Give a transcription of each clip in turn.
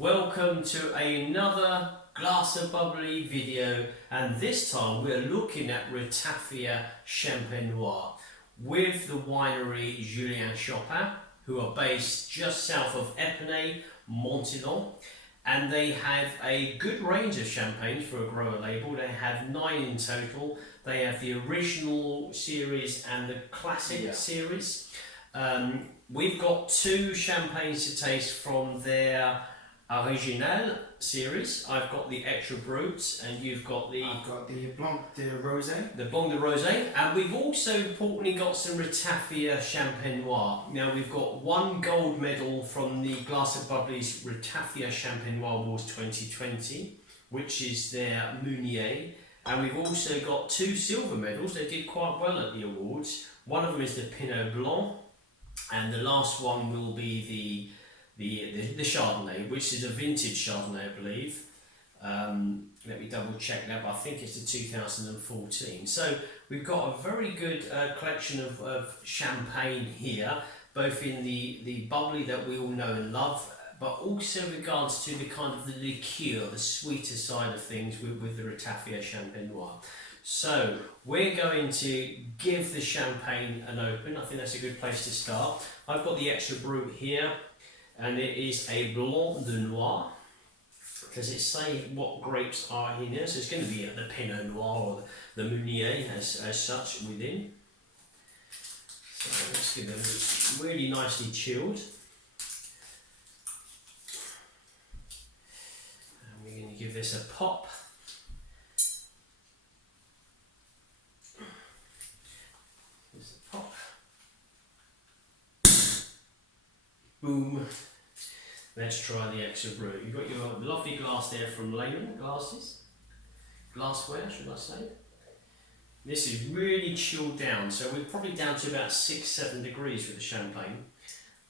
Welcome to another glass of bubbly video, and this time we're looking at Ratafia Champenois with the winery Julien Chopin, who are based just south of Epinay, Montillon, and they have a good range of champagnes for a grower label. They have 9 in total. They have the original series and the classic series. We've got 2 champagnes to taste from their Original series. I've got the Extra Brut, and you've got the... I've got the Blanc de Rosé. The Blanc de Rosé, and we've also importantly got some Ratafia Champenois. Now we've got 1 gold medal from the Glass of Bubbly's Ratafia Champenois Awards 2020, which is their Meunier, and we've also got 2 silver medals. They did quite well at the awards. One of them is the Pinot Blanc, and the last one will be the Chardonnay, which is a vintage Chardonnay, I believe. Let me double check that, but I think it's the 2014. So we've got a very good collection of champagne here, both in the bubbly that we all know and love, but also regards to the kind of the liqueur, the sweeter side of things with the Ratafia Champenois. So we're going to give the champagne an open. I think that's a good place to start. I've got the Extra Brut here, and it is a Blanc de Noir. Does it say what grapes are in here? So it's going to be the Pinot Noir or the Meunier as such within. So let's give it really nicely chilled. And we're going to give this a pop. There's a pop. Boom. Let's try the Extra Brut. You've got your lovely glass there from Lehman Glasses. Glassware, should I say. This is really chilled down, so we're probably down to about 6-7 degrees with the champagne.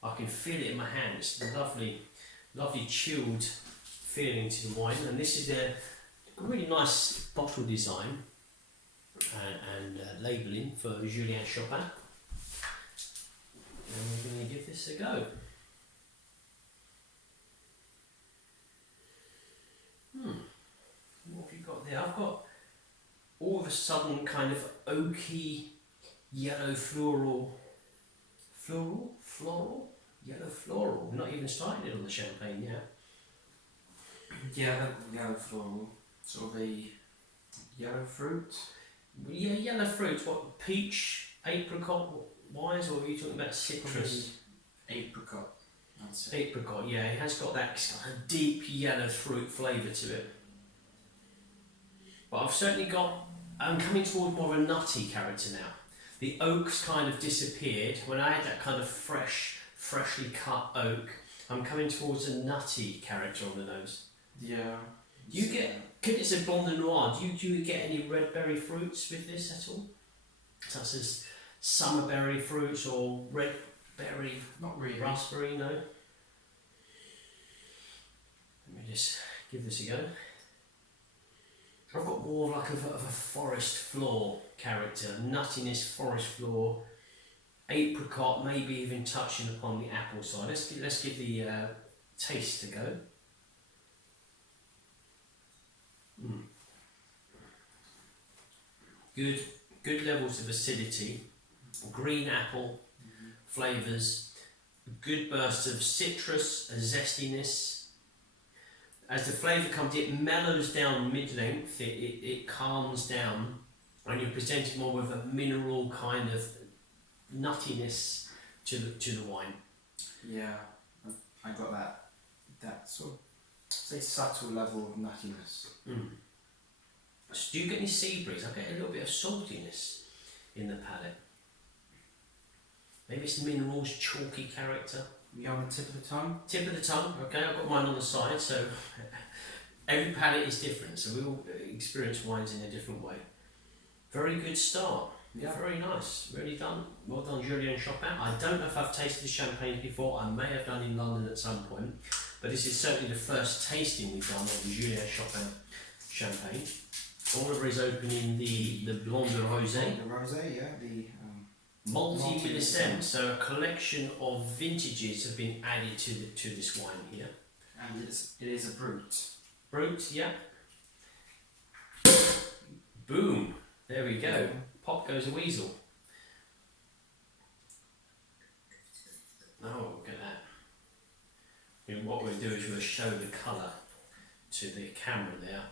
I can feel it in my hand. It's a lovely chilled feeling to the wine, and this is a really nice bottle design and labelling for Julien Chopin. And we're going to give this a go. What have you got there? I've got all of a sudden kind of oaky, yellow floral, yellow floral. We're not even starting it on the champagne yet. Yeah, that yellow floral, sort of a yellow fruit. Yeah, yellow fruit. What, peach, apricot wise, or are you talking about citrus? Apricot. I'd say. Apricot, yeah, it has got that kind of deep yellow fruit flavour to it. But I've certainly got, I'm coming toward more of a nutty character now. The oak's kind of disappeared. When I had that kind of freshly cut oak, I'm coming towards a nutty character on the nose. Yeah. Do you get, because it's a Blanc de Noir, do you get any red berry fruits with this at all? Such as summer berry fruits or red berry, not really. Raspberry, no? Let me just give this a go. I've got more like of a forest floor character, nuttiness, forest floor, apricot, maybe even touching upon the apple side. Let's give the taste a go. Good levels of acidity, green apple flavours, good burst of citrus, a zestiness. As the flavour comes, it mellows down mid-length, it calms down, and you're presented more with a mineral kind of nuttiness to the wine. Yeah, I got that sort of, say, subtle level of nuttiness. So do you get any sea breeze? I get a little bit of saltiness in the palate. Maybe it's the minerals, chalky character. We on the tip of the tongue? Tip of the tongue, okay, I've got mine on the side, so every palate is different, so we all experience wines in a different way. Very good start, Yeah. Very nice, really done. Well done, Julien Chopin. I don't know if I've tasted the champagne before, I may have done in London at some point, but this is certainly the first tasting we've done of the Julien Chopin champagne. Oliver is opening the Blanc de Rosé. The Rosé, yeah, the Multi-millisem, so a collection of vintages have been added to this wine here. And it is a brute. Brute, yeah. Boom. There we go. Pop goes a weasel. Oh, look at that. And what we'll do is we'll show the colour to the camera there.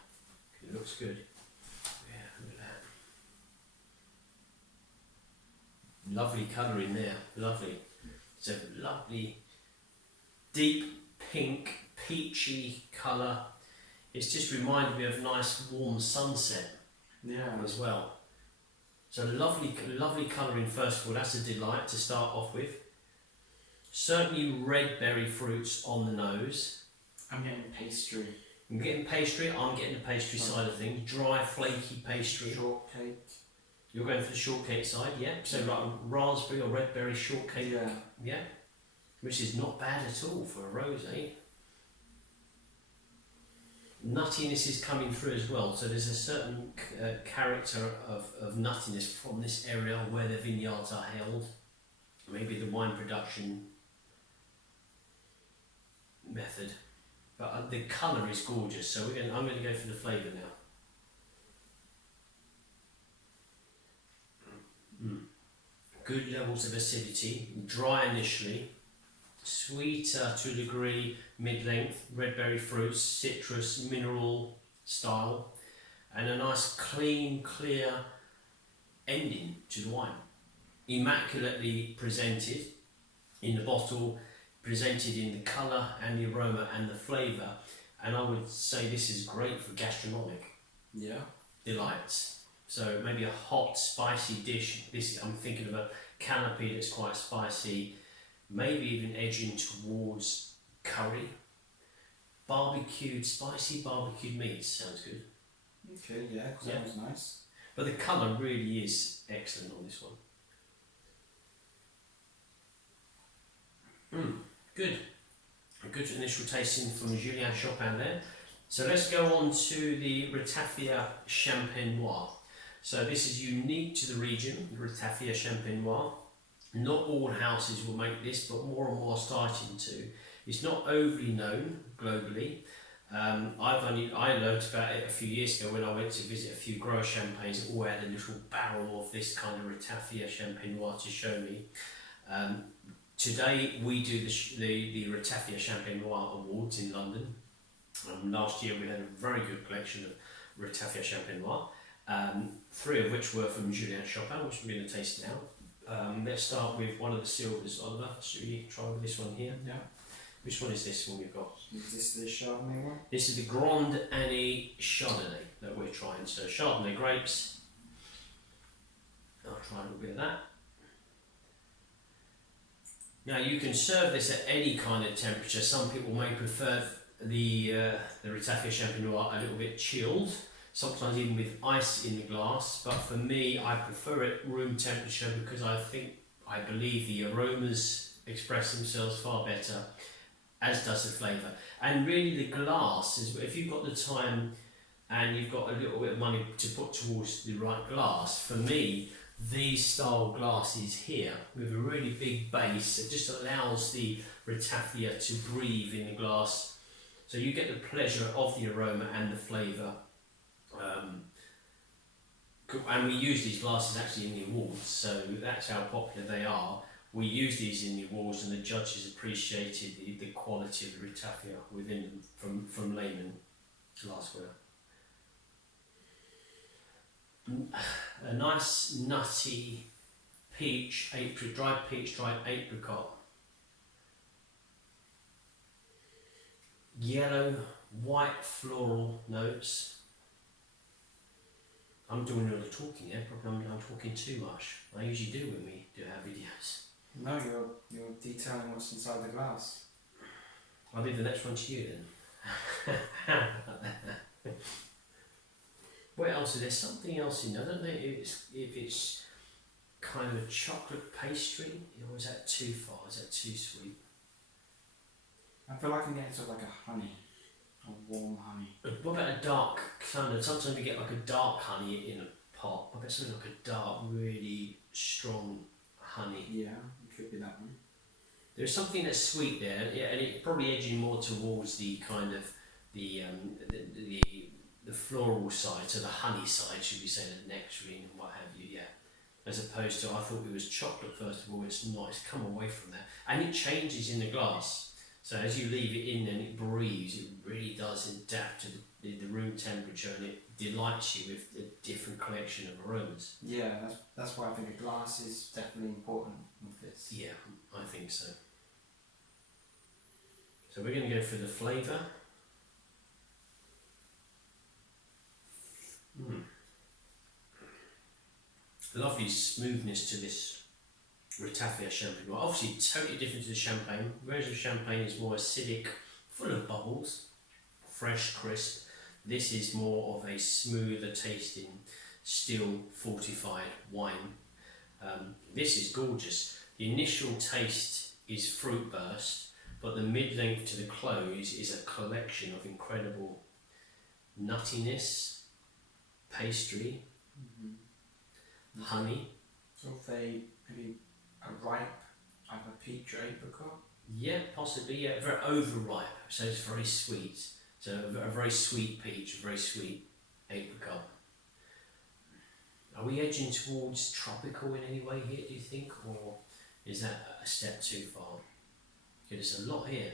It looks good. Yeah, look at that. Lovely colour in there. Lovely. It's a lovely, deep pink, peachy colour. It's just reminded me of a nice warm sunset as well. So lovely, lovely colouring first of all. That's a delight to start off with. Certainly red berry fruits on the nose. I'm getting pastry. I'm getting pastry. I'm getting the pastry side of things. Dry, flaky pastry. Shortcake. You're going for the shortcake side, yeah. So like a raspberry or red berry shortcake. Yeah. Yeah. Which is not bad at all for a rosé. Nuttiness is coming through as well. So there's a certain character of nuttiness from this area where the vineyards are held. Maybe the wine production method, but the colour is gorgeous. So I'm going to go for the flavour now. Good levels of acidity, dry initially, sweeter to a degree, mid-length, red berry fruits, citrus, mineral style, and a nice clean, clear ending to the wine. Immaculately presented in the bottle, presented in the colour and the aroma and the flavour, and I would say this is great for gastronomic delights. So maybe a hot, spicy dish. This I'm thinking of a canopy that's quite spicy, maybe even edging towards curry, spicy barbecued meats. Sounds good. Okay, yeah, sounds nice. But the colour really is excellent on this one. Good. A good initial tasting from Julien Chopin there. So let's go on to the Ratafia Champenois. So this is unique to the region, Ratafia Champenois. Not all houses will make this, but more and more are starting to. It's not overly known globally. I learned about it a few years ago when I went to visit a few grower champagnes that all had a little barrel of this kind of Ratafia Champenois to show me. Today we do the Ratafia Champenois Awards in London. Last year we had a very good collection of Ratafia Champenois, 3 of which were from Julien Chopin, which we're going to taste now. Let's start with one of the silvers, Oliver. Should we try with this one here? Yeah. Which one is this one we've got? Is this the Chardonnay one? This is the Grande Année Chardonnay that we're trying. So Chardonnay grapes. I'll try a little bit of that. Now you can serve this at any kind of temperature. Some people may prefer the Ratafia Champenois a little bit chilled, sometimes even with ice in the glass. But for me, I prefer it room temperature because I believe the aromas express themselves far better, as does the flavour. And really the glass is, if you've got the time and you've got a little bit of money to put towards the right glass, for me, these style glasses here with a really big base, it just allows the Ratafia to breathe in the glass, so you get the pleasure of the aroma and the flavour. And we use these glasses actually in the awards, so that's how popular they are. We use these in the awards and the judges appreciated the quality of the Ratafia within them from layman glassware. A nice nutty peach, dried apricot, yellow, white floral notes. I'm doing all the talking here, probably I'm talking too much. I usually do when we do our videos. No, you're detailing what's inside the glass. I'll leave the next one to you then. What else is there? Something else in there. I don't know if it's kind of a chocolate pastry, or is that too far? Is that too sweet? I feel like I'm getting sort of like a honey, a warm honey. What about a dark kind of? Sometimes we get like a dark honey in a pot. What about something like a dark, really strong honey? Yeah, it could be that one. There's something that's sweet there, yeah, and it probably edging more towards the kind of the floral side, so the honey side, should we say, the nectarine and what have you, yeah. As opposed to, I thought it was chocolate first of all, it's not, it's come away from that. And it changes in the glass. So as you leave it in and it breathes, it really does adapt to the room temperature, and it delights you with a different collection of aromas. Yeah, that's why I think a glass is definitely important with this. Yeah, I think so. So we're going to go for the flavour. Lovely smoothness to this Ratafia Champenois. Obviously totally different to the champagne, whereas the champagne is more acidic, full of bubbles, fresh, crisp. This is more of a smoother tasting, still fortified wine. This is gorgeous. The initial taste is fruit burst, but the mid-length to the close is a collection of incredible nuttiness, pastry, honey. So if they maybe a ripe, like a peach or apricot? Yeah, possibly, yeah, very overripe, so it's very sweet. So a very sweet peach, a very sweet apricot. Are we edging towards tropical in any way here, do you think, or is that a step too far? There's a lot here.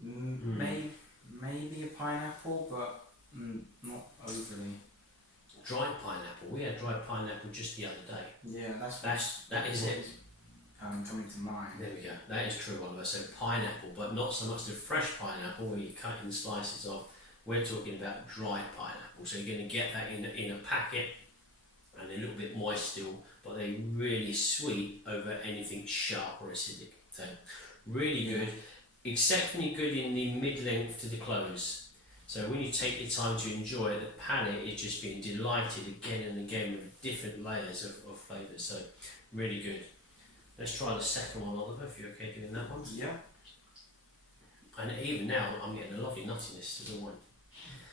Maybe a pineapple, but not overly. Dried pineapple. We had dried pineapple just the other day. Yeah, that is it. Coming to mind. There we go. That is true, Oliver. So pineapple, but not so much the fresh pineapple where you cut in slices of. We're talking about dried pineapple. So you're going to get that in a packet, and a little bit moist still, but they're really sweet over anything sharp or acidic. So really good, exceptionally good in the mid-length to the close. So when you take your time to enjoy it, the palate is just being delighted again and again with different layers of flavours. So really good. Let's try the second one, Oliver, if you're okay doing that one. Yeah. And even now, I'm getting a lovely nuttiness to the wine.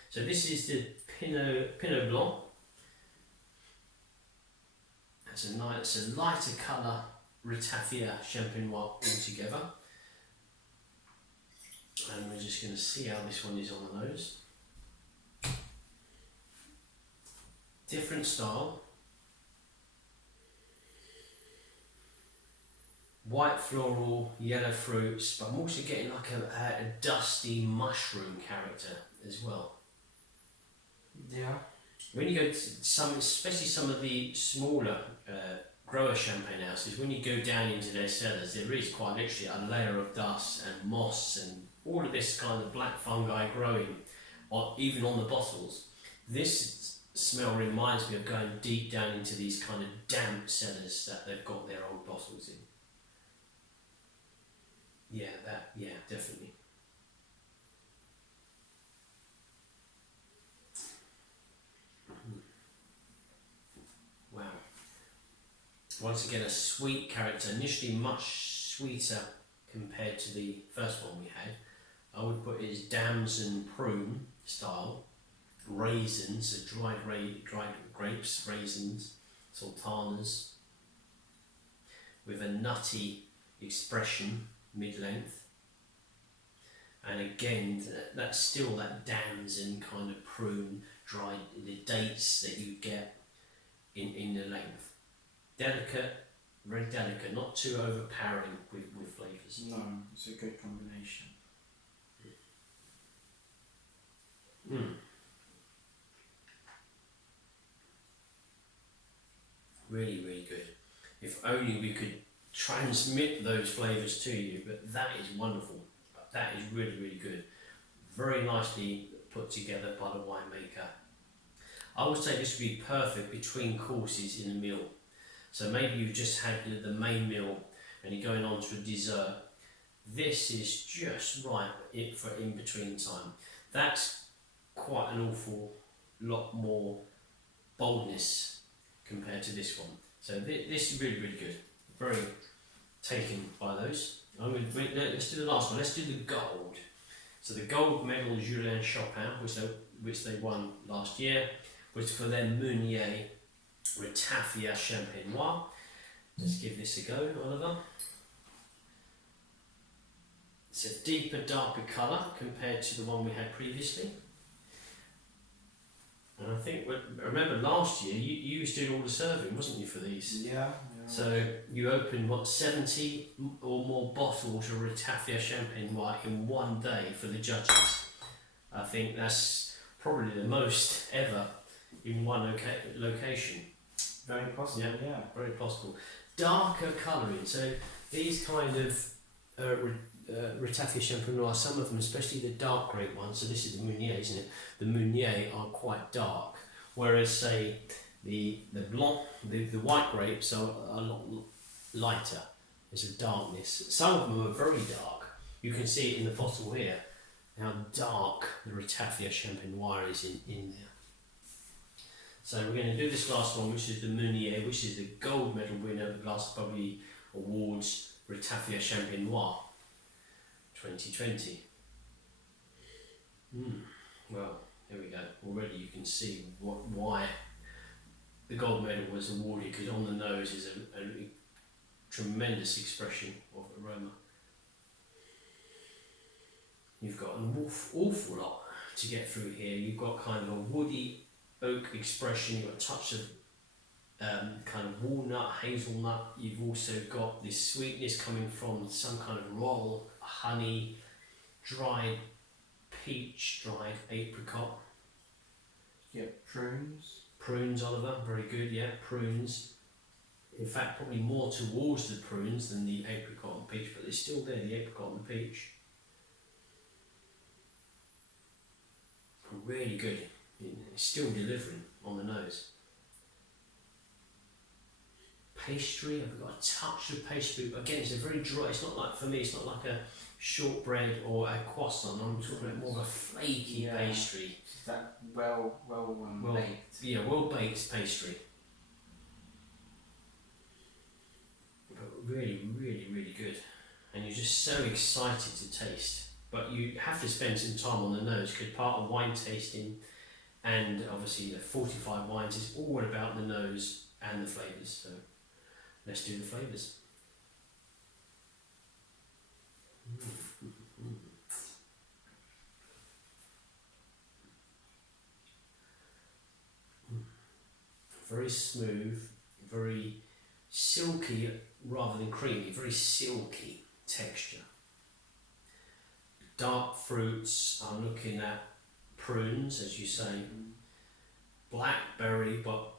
So this is the Pinot Blanc. It's a lighter colour Ratafia Champenois altogether. And we're just going to see how this one is on the nose. Different style. White floral, yellow fruits, but I'm also getting like a dusty mushroom character as well. Yeah. When you go to some, especially some of the smaller grower champagne houses, when you go down into their cellars, there is quite literally a layer of dust and moss and all of this kind of black fungi growing, even on the bottles. This smell reminds me of going deep down into these kind of damp cellars that they've got their old bottles in. Yeah, definitely. Wow. Once again, a sweet character, initially much sweeter compared to the first one we had. I would put it as damson prune style, raisins, so dried grapes, raisins, sultanas, with a nutty expression, mid-length. And again, that's still that damson kind of prune, dried, the dates that you get in the length. Delicate, very delicate, not too overpowering with flavours. No, it's a good combination. Really, really good. If only we could transmit those flavours to you, but that is wonderful. That is really, really good. Very nicely put together by the winemaker. I would say this would be perfect between courses in a meal. So maybe you've just had the main meal and you're going on to a dessert. This is just right for in between time. That's quite an awful lot more boldness compared to this one. So this is really, really good. Very taken by those. Let's do the last one. Let's do the gold. So the gold medal Julien Chopin, which they won last year, was for their Meunier Ratafia Champenois. Let's give this a go, Oliver. It's a deeper, darker colour compared to the one we had previously. And I think, remember last year, you was doing all the serving, wasn't you, for these? Yeah. So you opened, 70 or more bottles of Ratafia Champenois in one day for the judges. I think that's probably the most ever in one location. Very possible, yeah. Very possible. Darker colouring, so these kind of Ratafia Champenois, some of them, especially the dark grape ones, so this is the Meunier, isn't it? The Meunier are quite dark, whereas say the Blanc, the white grapes are a lot lighter. There's a darkness. Some of them are very dark. You can see it in the bottle here, how dark the Ratafia Champenois is in there. So we're going to do this last one, which is the Meunier, which is the gold medal winner of the Glass Bubbly Awards, Ratafia Champenois 2020. Well, here we go. Already you can see why the gold medal was awarded, because on the nose is a tremendous expression of aroma. You've got an awful lot to get through here. You've got kind of a woody oak expression, you've got a touch of kind of walnut, hazelnut. You've also got this sweetness coming from some kind of roll, honey, dried peach, dried apricot. Yeah, prunes. Prunes, Oliver, very good, yeah, prunes. In fact, probably more towards the prunes than the apricot and peach, but they're still there, the apricot and the peach. Really good. It's still delivering on the nose. Pastry, I've got a touch of pastry, but again, it's a very dry, it's not like, for me, it's not like a shortbread or a croissant. I'm talking about more of a flaky pastry. That well baked. Yeah, well baked pastry. But really, really, really good. And you're just so excited to taste. But you have to spend some time on the nose, because part of wine tasting and obviously the 45 wines is all about the nose and the flavours. So let's do the flavours. Very smooth, very silky rather than creamy, very silky texture. Dark fruits, I'm looking at prunes, as you say, blackberry, but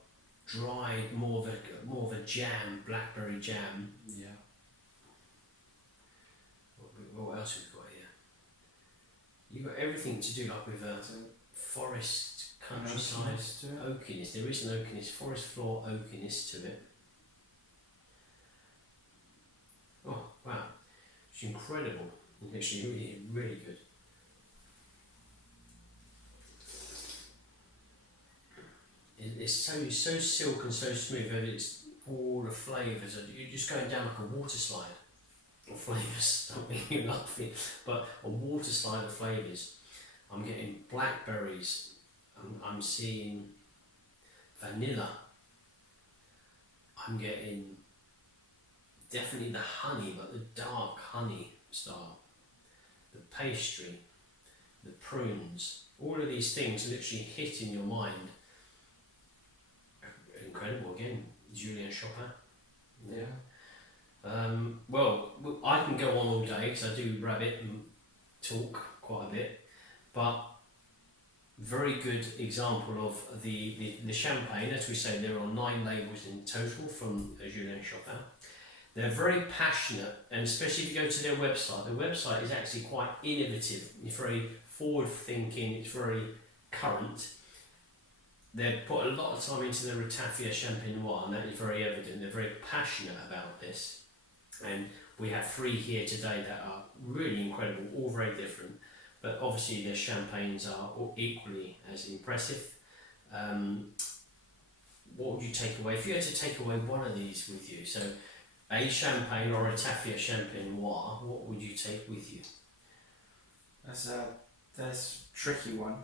dried, more of a jam, blackberry jam. Yeah. What else have we got here? You've got everything to do like with a forest, countryside, oakiness. There is an oakiness, forest floor oakiness to it. Oh wow, it's incredible. It's actually really, really good. It's so silk and so smooth, and it's all the flavours. You're just going down like a water slide of flavours. Don't make you laughing, but a water slide of flavours. I'm getting blackberries. I'm seeing vanilla. I'm getting definitely the honey, but the dark honey style. The pastry, the prunes, all of these things literally hit in your mind. Incredible again, Julien Chopin. Yeah. Well, I can go on all day because I do rabbit and talk quite a bit, but very good example of the champagne. As we say, there are 9 labels in total from Julien Chopin. They're very passionate, and especially if you go to their website is actually quite innovative. It's very forward-thinking, it's very current. They put a lot of time into the Ratafia Champenois, and that is very evident. They're very passionate about this. And we have 3 here today that are really incredible, all very different. But obviously their champagnes are all equally as impressive. What would you take away? If you had to take away one of these with you, so a champagne or a Ratafia Champenois, what would you take with you? That's a tricky one.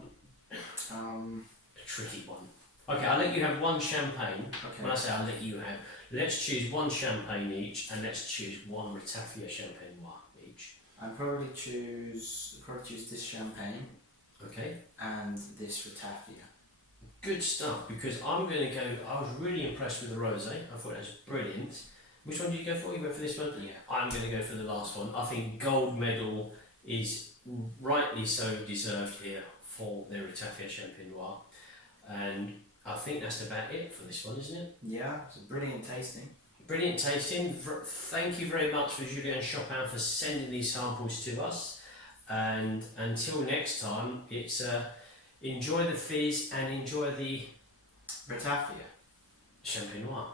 A tricky one. Okay, I'll let you have one champagne. Okay. When I say I'll let you have, let's choose one champagne each, and let's choose one Ratafia Champenois each. I'd probably choose this champagne Okay. and this Ratafia. Good stuff, because I'm going to go. I was really impressed with the rosé. I thought it was brilliant. Which one did you go for? You went for this one? Yeah. I'm going to go for the last one. I think gold medal is rightly so deserved here for the Ratafia Champenois. And I think that's about it for this one, isn't it? Yeah, it's a brilliant tasting. Brilliant tasting. Thank you very much for Julien Chopin for sending these samples to us. And until next time, it's enjoy the fizz and enjoy the Ratafia Champenois.